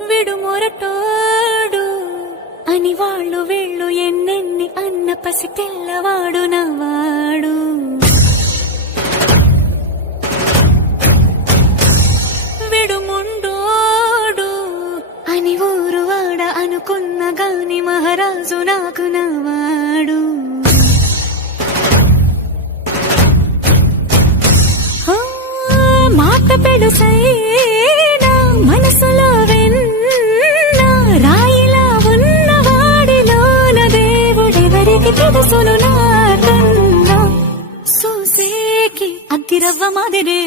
విడు మొరటోడు అని వాళ్ళు వీళ్ళు ఎన్నెన్ని అన్న పసి పిల్లవాడు నవ్వాడు. విడు ముండోడు అని ఊరు వాడ అనుకున్న గాని మహారాజు నాకు నవ్వాడు. మాట పెడుసైనా మనసులో వెన్న రాయిలా ఉన్నవాడిలోన దేవుడెవరికి తెలుసును నాకన్నా. సూసేకి అగ్గిరవ్వ మాదిరే